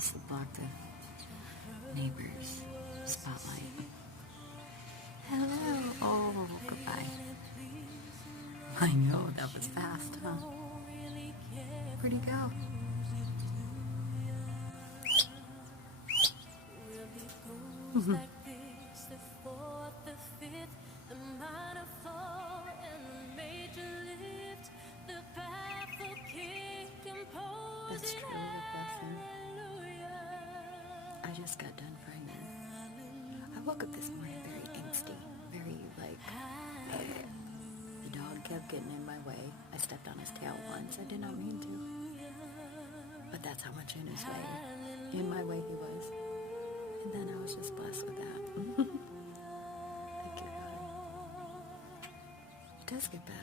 That's the block the neighbor's spotlight. Hello. Oh, goodbye. I know, that was fast, huh? Where'd he go? That's truly a blessing. I just got done pregnant. I woke up this morning very angsty, very the dog kept getting in my way. I stepped on his tail once. I did not mean to. But that's how much in his way. In my way he was. And then I was just blessed with that. Thank you, God. It does get better.